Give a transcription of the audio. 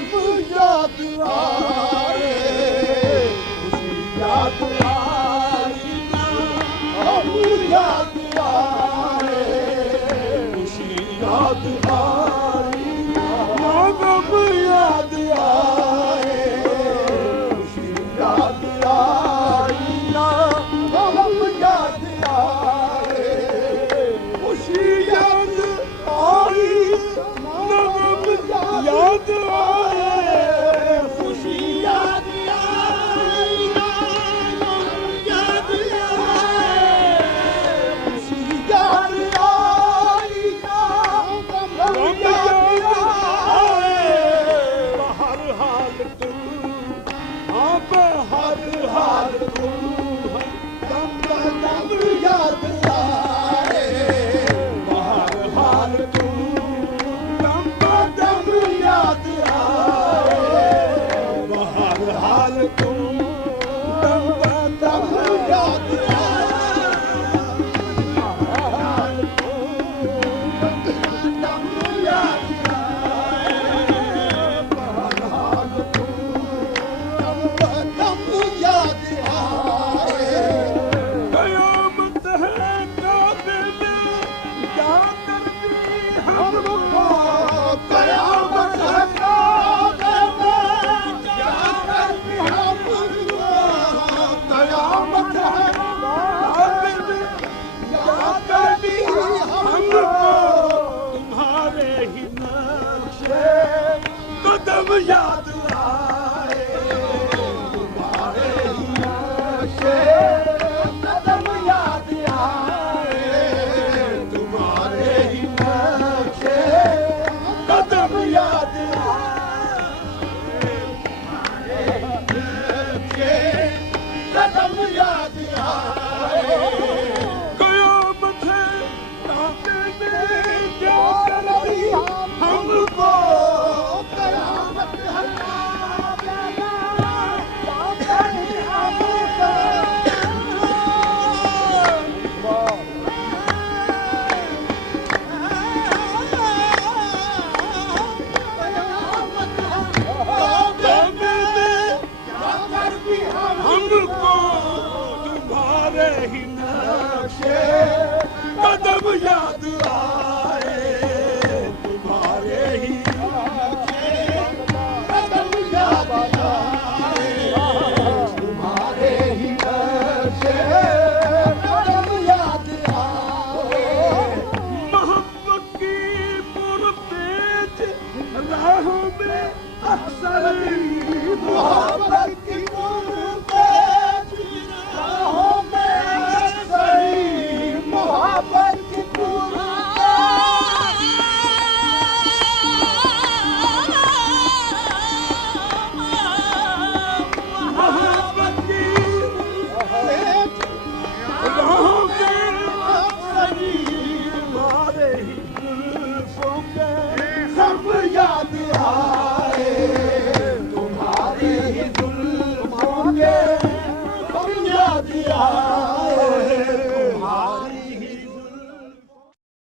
कदम याद आए, खुशी याद आई ना, हम याद आए, खुशी याद आई ना, गम याद आए, खुशी याद आई ना, गम याद आए, खुशी याद आई ना, गम याद आए, खुशी याद आई ना, गम याद आए, खुशी याद आई ना, गम याद आए, बहर हाल तुम, हाँ बहर हाल तुम, दम दम याद आए, बहर हाल तुम, दम दम याद आए, बहर हाल तुम, दम दम याद आए, बहर दम याद आए, बहर हाल तुम, दम याद आए, कयामत है काबिल क्या करती हमको, कयामत है काबिल क्या करती हमको, कयामत है काबिल क्या करती हमको, तुम्हारे ही नक्शे कदम याद आए, तुम्हारे ही नक्शे कदम याद आए, तुम्हारे ही नक्शे कदम याद आए, तुम्हारे ही नक्शे कदम याद आए, कयामत है काबिल क्या करती हमको, कयामत है काबिल क्या करती हमको, हमको तुम्हारे ही नक्शे कदम याद आए, तुम्हारे ही नक्शे कदम याद आए, तुम्हारे ही नक्शे कदम याद आए, मोहब्बत की पुरतेज राहों में अक्सर